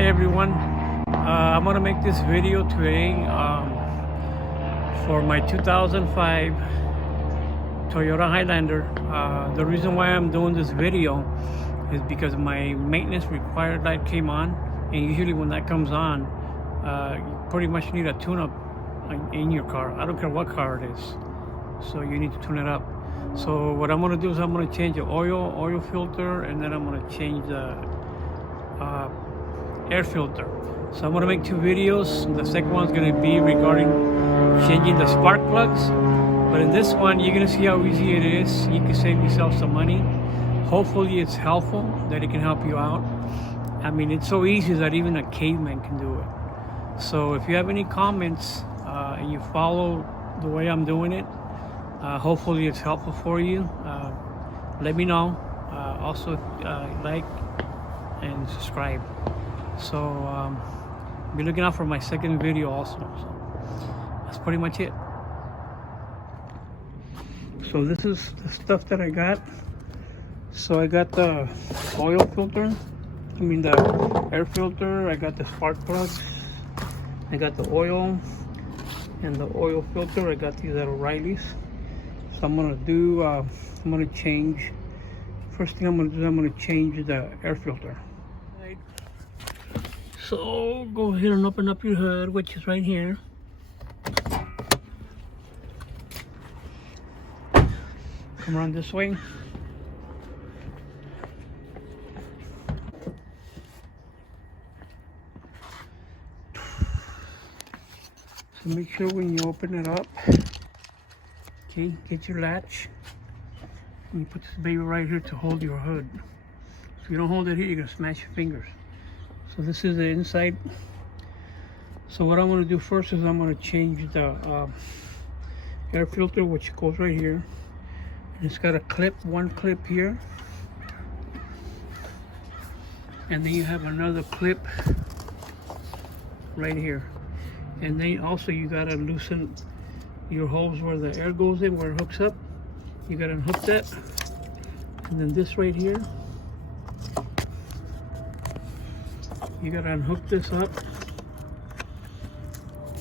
Hi everyone, I'm gonna make this video today for my 2005 Toyota Highlander. The reason why I'm doing this video is because my maintenance required light came on, and usually when that comes on, you pretty much need a tune-up in your car. I don't care what car it is, so you need to tune it up. So what I'm gonna do is I'm gonna change the oil filter, and then I'm gonna change the air filter. So I'm gonna make two videos. The second one's gonna be regarding changing the spark plugs, but in this one you're gonna see how easy it is. You can save yourself some money. Hopefully it's helpful, that it can help you out. I mean, it's so easy that even a caveman can do it. So if you have any comments and you follow the way I'm doing it, hopefully it's helpful for you. Let me know. Also like and subscribe. So be looking out for my second video also. So that's pretty much it. So this is the stuff that I got. So I got the oil filter, the air filter, I got the spark plugs, I got the oil and the oil filter. I got these at O'Reilly's. So I'm gonna change. First thing I'm gonna change the air filter. Right. So go ahead and open up your hood, which is right here. Come around this way. So make sure when you open it up, okay, get your latch. And you put this baby right here to hold your hood. If you don't hold it here, you're gonna smash your fingers. So this is the inside. So what I'm gonna do first is I'm gonna change the air filter, which goes right here. And it's got a clip, one clip here. And then you have another clip right here. And then also you gotta loosen your holes where the air goes in, where it hooks up. You gotta unhook that. And then this right here, you gotta unhook this up.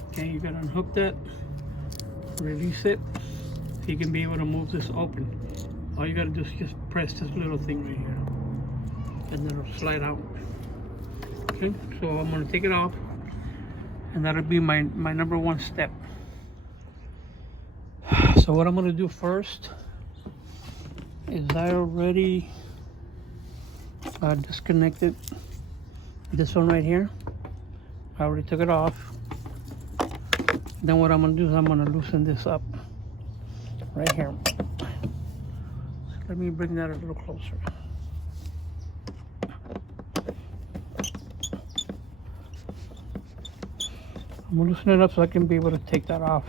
Okay, you gotta unhook that, release it, so you can be able to move this open. All you gotta do is just press this little thing right here, and then it'll slide out. Okay, so I'm gonna take it off, and that'll be my number one step. So what I'm gonna do first is I already disconnected this one right here. I already took it off. Then what I'm gonna do is I'm gonna loosen this up right here. So let me bring that a little closer. I'm gonna loosen it up so I can be able to take that off.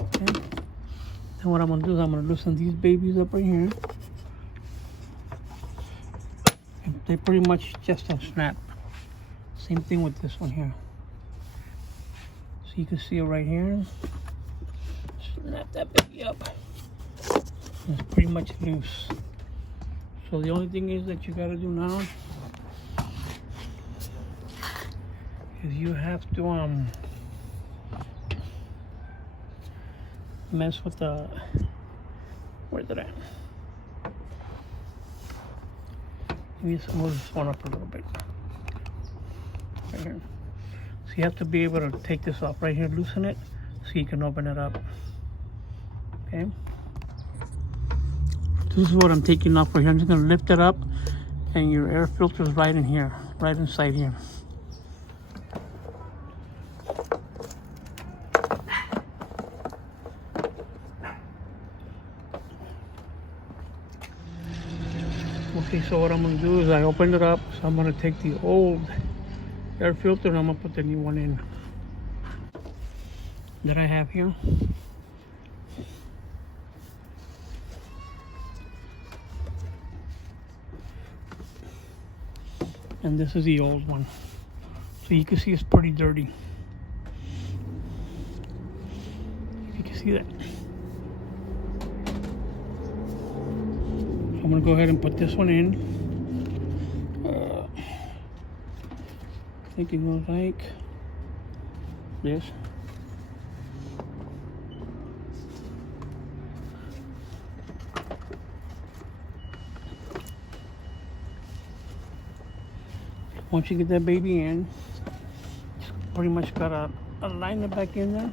Okay. Then what I'm gonna do is I'm gonna loosen these babies up right here. And they pretty much just snap. Same thing with this one here. So you can see it right here. Snap that baby up. It's pretty much loose. So the only thing is that you gotta do now is you have to mess with the, where's it at? Let me just move this one up a little bit. Right here. So you have to be able to take this off right here, loosen it, so you can open it up. Okay. This is what I'm taking off right here. I'm just gonna lift it up, and your air filter is right in here, right inside here. Okay, so what I'm gonna do is I opened it up, so I'm gonna take the old air filter and I'm gonna put the new one in that I have here. And this is the old one. So you can see it's pretty dirty. You can see that. I'm gonna go ahead and put this one in. think it goes like this. Once you get that baby in, just pretty much gotta align it back in there.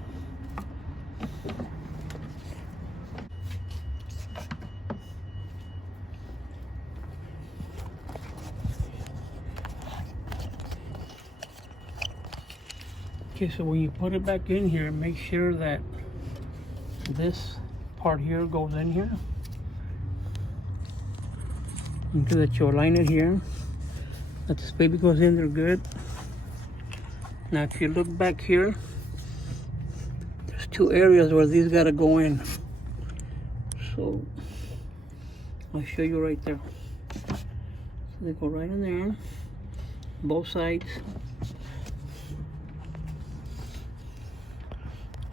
Okay, so when you put it back in here, make sure that this part here goes in here. Make sure that you align it here, that this baby goes in there good. Now if you look back here, there's two areas where these gotta go in. So I'll show you right there. So they go right in there, both sides.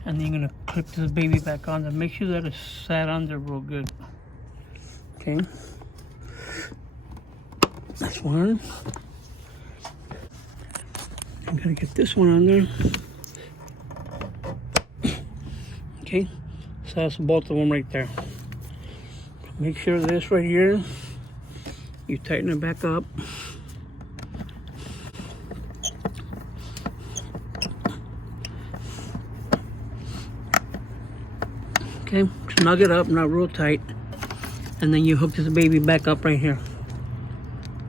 And then you're gonna clip this baby back on to make sure that it's sat on there real good. Okay. That's one. I'm gonna get this one on there. Okay. So that's both of them right there. Make sure this right here, you tighten it back up. Okay, snug it up, not real tight. And then you hook this baby back up right here.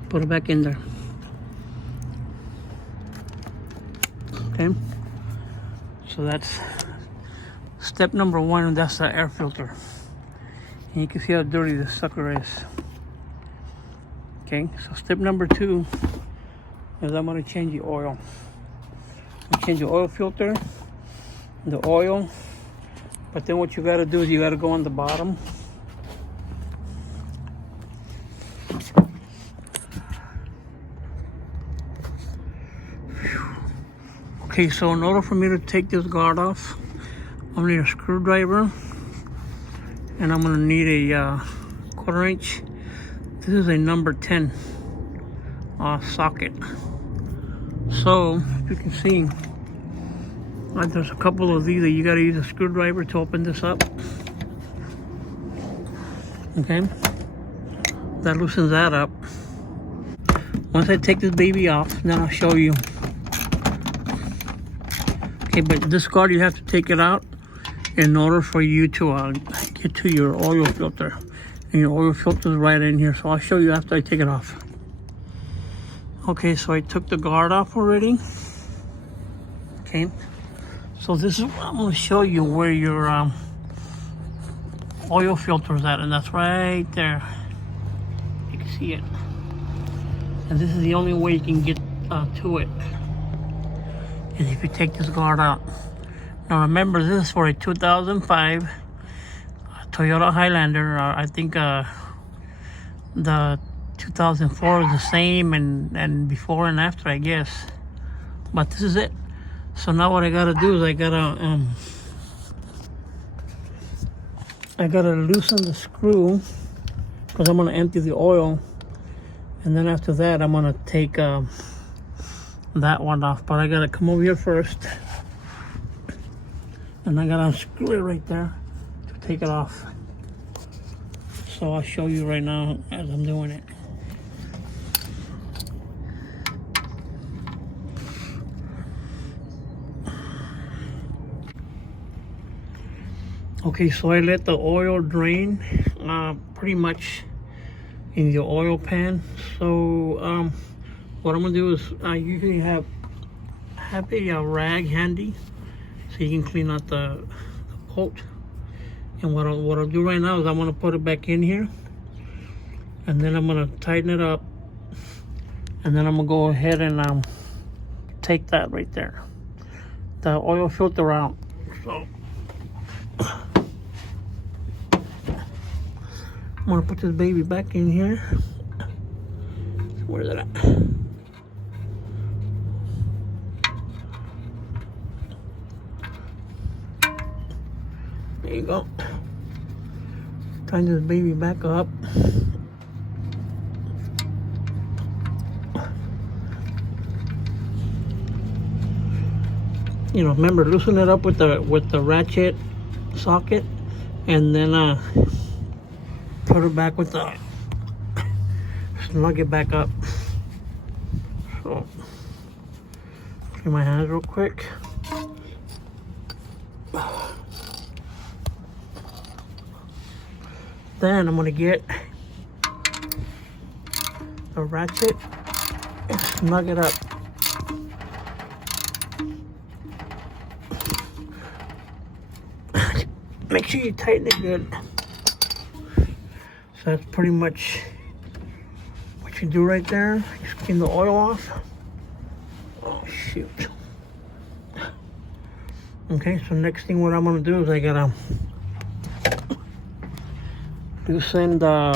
Put it back in there. Okay, so that's step number one, and that's the air filter. And you can see how dirty this sucker is. Okay, so step number two is I'm gonna change the oil. I change the oil filter, the oil. But then what you gotta do is you gotta go on the bottom. Okay, so in order for me to take this guard off, I'm gonna need a screwdriver, and I'm gonna need a 1/4 inch. This is a number 10 socket. So if you can see, there's a couple of these that you gotta use a screwdriver to open this up. Okay, that loosens that up. Once I take this baby off, then I'll show you. Okay, but this guard, you have to take it out in order for you to get to your oil filter. And your oil filter is right in here, so I'll show you after I take it off. Okay, so I took the guard off already. Okay. So this is what I'm going to show you where your oil filter is at, and that's right there. You can see it. And this is the only way you can get to it, is if you take this guard out. Now remember, this is for a 2005 Toyota Highlander. I think the 2004 is the same, and before and after, I guess. But this is it. So now what I gotta do is I gotta loosen the screw, because I'm gonna empty the oil, and then after that I'm gonna take that one off. But I gotta come over here first, and I gotta unscrew it right there to take it off. So I'll show you right now as I'm doing it. Okay, so I let the oil drain pretty much in the oil pan. So what I'm gonna do is I usually have a rag handy so you can clean out the bolt. And what I'll do right now is I'm gonna put it back in here, and then I'm gonna tighten it up, and then I'm gonna go ahead and take that right there, the oil filter out. So I'm gonna put this baby back in here. Where's it at? There you go. Tighten this baby back up. you know, remember, loosen it up with the ratchet socket, and then put it back with the snug it back up. So clean my hands real quick. Then I'm gonna get a ratchet and snug it up. Make sure you tighten it good. So that's pretty much what you do right there. Just clean the oil off. Oh shoot. Okay, so next thing what I'm gonna do is I gotta loosen the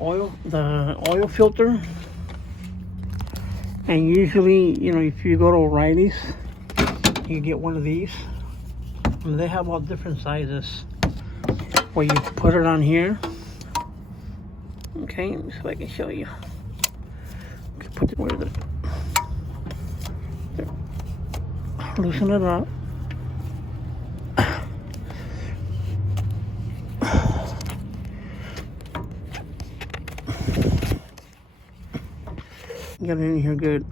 oil filter. And usually, you know, if you go to O'Reilly's, you get one of these. And they have all different sizes where you put it on here. Okay, let me see if I can show you. Okay, put it where the there. Loosen it up. Get it in here good.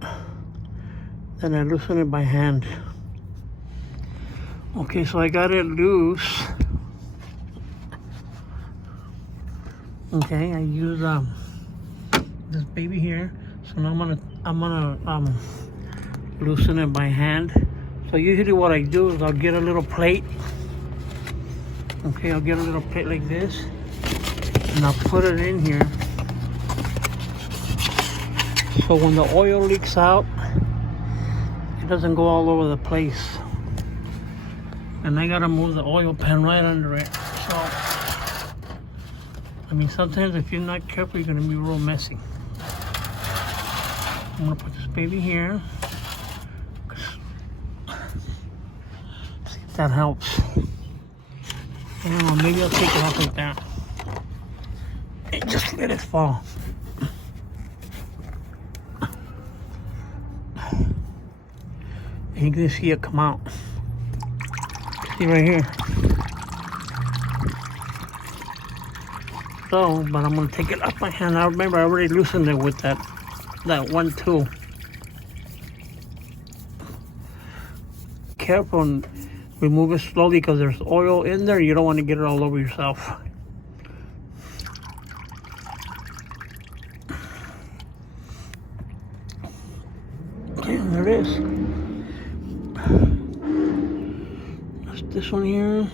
Then I loosen it by hand. Okay, so I got it loose. Okay, I use this baby here. So now I'm gonna loosen it by hand. So usually what I do is I'll get a little plate. Okay, I'll get a little plate like this, and I'll put it in here. So when the oil leaks out, it doesn't go all over the place. And I gotta move the oil pan right under it. So, I mean, sometimes if you're not careful, you're gonna be real messy. I'm gonna put this baby here. See if that helps. I don't know, maybe I'll take it off like that. And just let it fall. And you're gonna see it come out. See right here. So, but I'm gonna take it off my hand. I remember I already loosened it with that one tool. Careful and remove it slowly because there's oil in there. You don't want to get it all over yourself. Okay, there it is. This one here.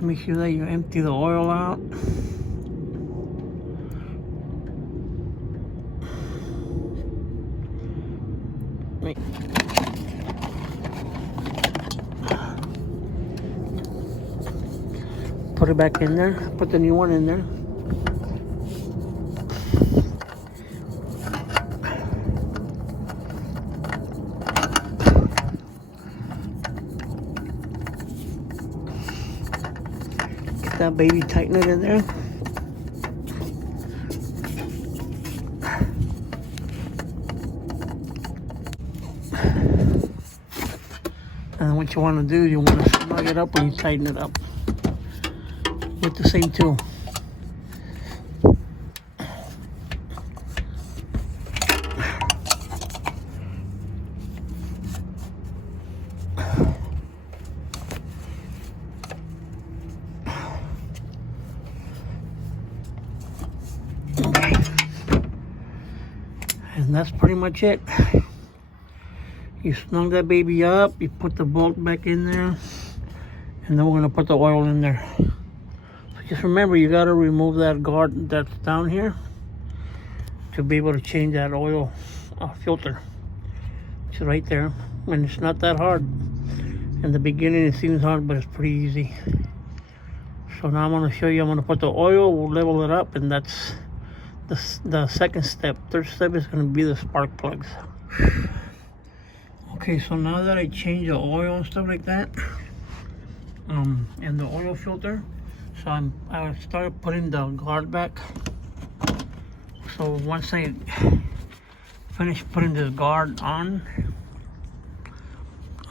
Make sure that you empty the oil out. Put it back in there. Put the new one in there. That baby, tighten it in there. And what you want to do, you want to snug it up when you tighten it up with the same tool. And that's pretty much it. You snug that baby up, you put the bolt back in there, and then we're gonna put the oil in there. So just remember, you gotta remove that guard that's down here to be able to change that oil filter. It's right there, and it's not that hard. In the beginning it seems hard, but it's pretty easy. So now I'm gonna show you, I'm gonna put the oil, we'll level it up, and that's the second step. Third step is going to be the spark plugs. Okay, so now that I changed the oil and stuff like that, and the oil filter, so I started putting the guard back. So once I finish putting this guard on,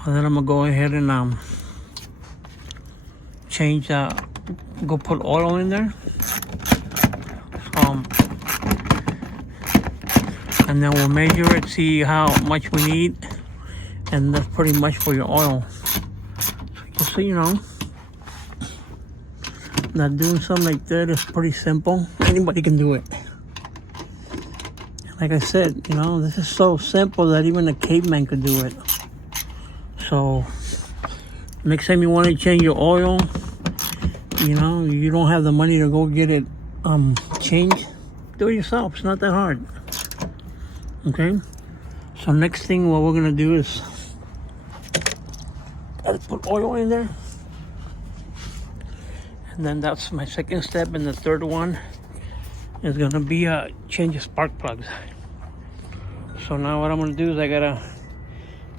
and then I'm gonna go ahead and change go put oil in there. And then we'll measure it, see how much we need, and that's pretty much for your oil. So just so you know, now doing something like that is pretty simple. Anybody can do it. Like I said, you know, this is so simple that even a caveman could do it. So next time you want to change your oil, you know, you don't have the money to go get it changed, do it yourself. It's not that hard. Okay, so next thing what we're gonna do is put oil in there, and then that's my second step, and the third one is gonna be change the spark plugs. So now what I'm gonna do is I gotta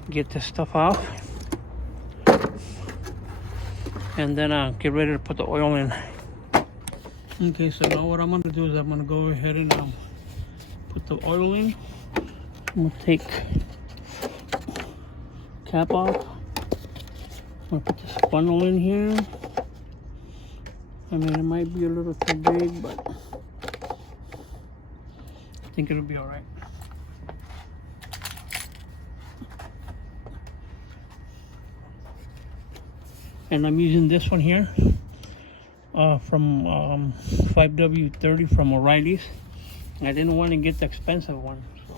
get this stuff off, and then get ready to put the oil in. Okay, so now what I'm gonna do is I'm gonna go ahead and put the oil in. I'm gonna take cap off. I'm gonna put this funnel in here. I mean, it might be a little too big, but I think it'll be all right. And I'm using this one here from 5W30 from O'Reilly's. I didn't want to get the expensive one, so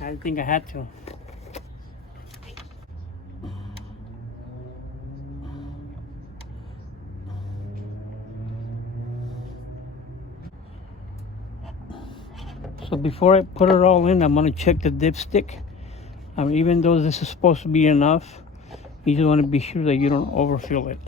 I didn't think I had to. So before I put it all in, I'm gonna check the dipstick. Even though this is supposed to be enough, you just want to be sure that you don't overfill it.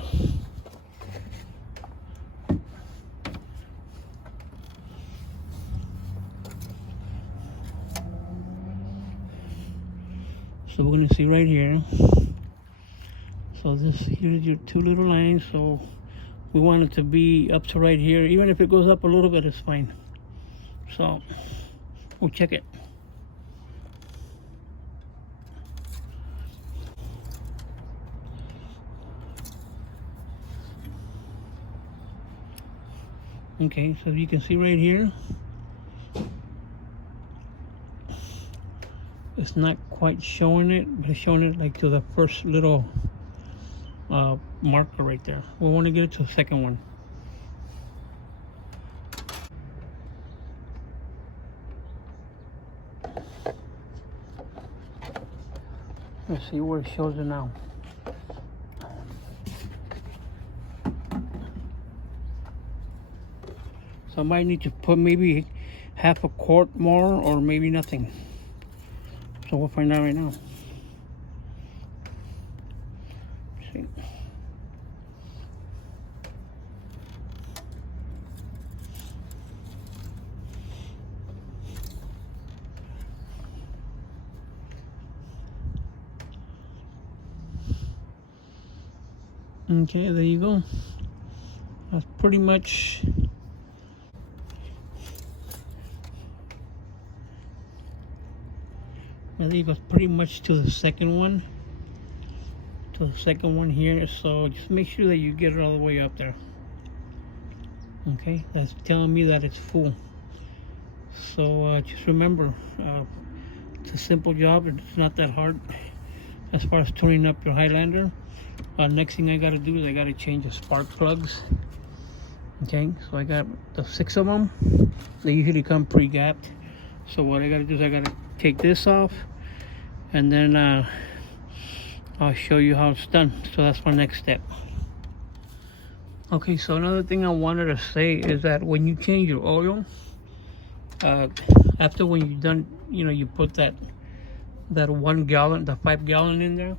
So we're gonna see right here. So here's your two little lines. So we want it to be up to right here. Even if it goes up a little bit, it's fine. So we'll check it. Okay, so you can see right here, it's not quite showing it, but it's showing it like to the first little marker right there. We want to get it to the second one. Let's see where it shows it now. So I might need to put maybe half a quart more, or maybe nothing. So we'll find out right now. Let's see. Okay, there you go. That's pretty much. I think it goes pretty much to the second one. To the second one here. So just make sure that you get it all the way up there. Okay, that's telling me that it's full. So just remember, it's a simple job. It's not that hard as far as tuning up your Highlander. Next thing I got to do is I got to change the spark plugs. Okay, so I got the 6 of them. They usually come pre-gapped. So what I got to do is I got to take this off, and then I'll show you how it's done. So that's my next step. Okay, so another thing I wanted to say is that when you change your oil, after when you're done, you know, you put that 1 gallon, the 5 gallon in there.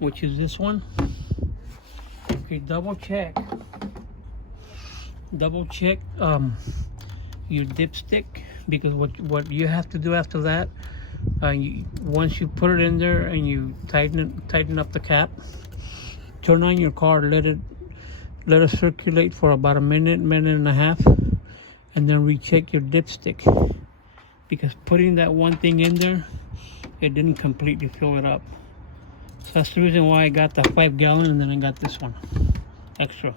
Which is this one. Okay, double check your dipstick, because what you have to do after that, once you put it in there and you tighten up the cap, turn on your car, let let it circulate for about a minute and a half, and then recheck your dipstick, because putting that one thing in there, it didn't completely fill it up. So that's the reason why I got the 5-gallon, and then I got this one extra.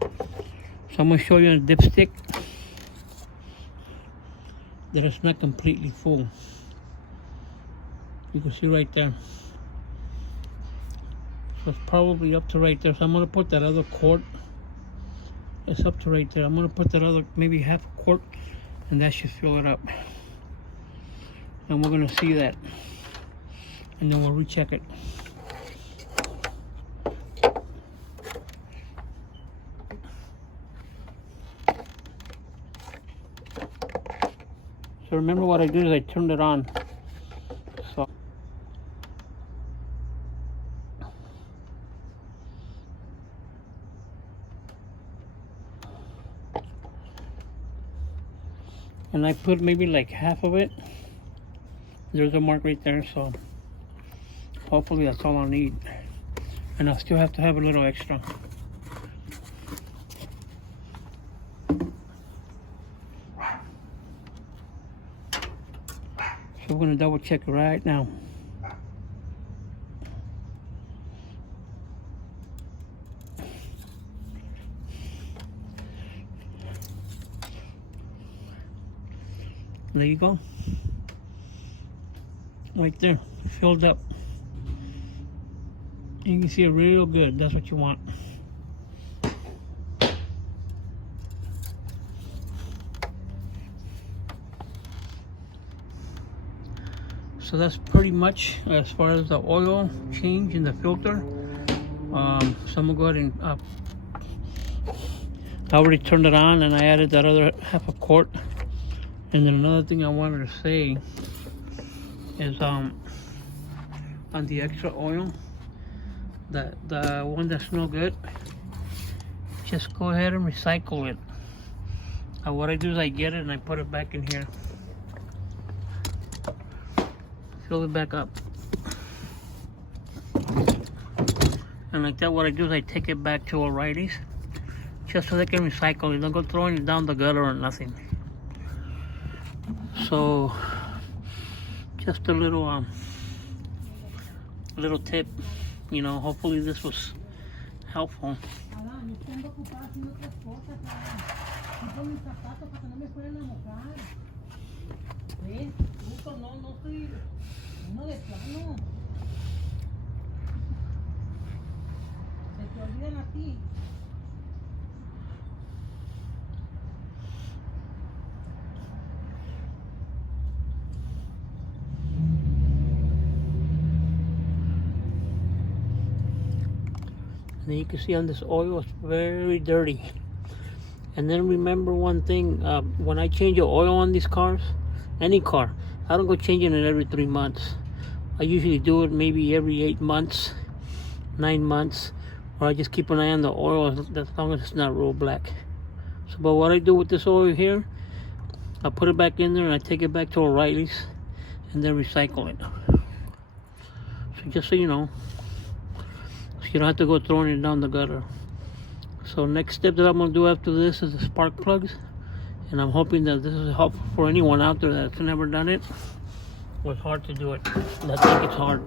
So I'm gonna show you on the dipstick that it's not completely full. You can see right there. So it's probably up to right there. So I'm gonna put that other quart. It's up to right there. I'm gonna put that other maybe half a quart, and that should fill it up. And we're gonna see that, and then we'll recheck it. So remember what I did is I turned it on. So and I put maybe like half of it. There's a mark right there, so hopefully that's all I need. And I'll still have to have a little extra. So we're gonna double check it right now. There you go. Right there, filled up. You can see it real good. That's what you want. So that's pretty much as far as the oil change in the filter. So I'm gonna go ahead and I already turned it on, and I added that other half a quart. And then another thing I wanted to say is on the extra oil, the one that's no good, just go ahead and recycle it. What I do is I get it and I put it back in here. Fill it back up. And like that, what I do is I take it back to O'Reilly's just so they can recycle it. Don't go throwing it down the gutter or nothing. So just a little tip, you know, hopefully this was helpful. And you can see on this oil, it's very dirty. And then remember one thing, when I change the oil on these cars, any car, I don't go changing it every 3 months. I usually do it maybe every 8 months, 9 months, or I just keep an eye on the oil as long as it's not real black. So, but what I do with this oil here, I put it back in there and I take it back to O'Reilly's and then recycle it. So just so you know, so you don't have to go throwing it down the gutter. So next step that I'm going to do after this is the spark plugs. And I'm hoping that this is helpful for anyone out there that's never done it. It was hard to do it. I think it's hard.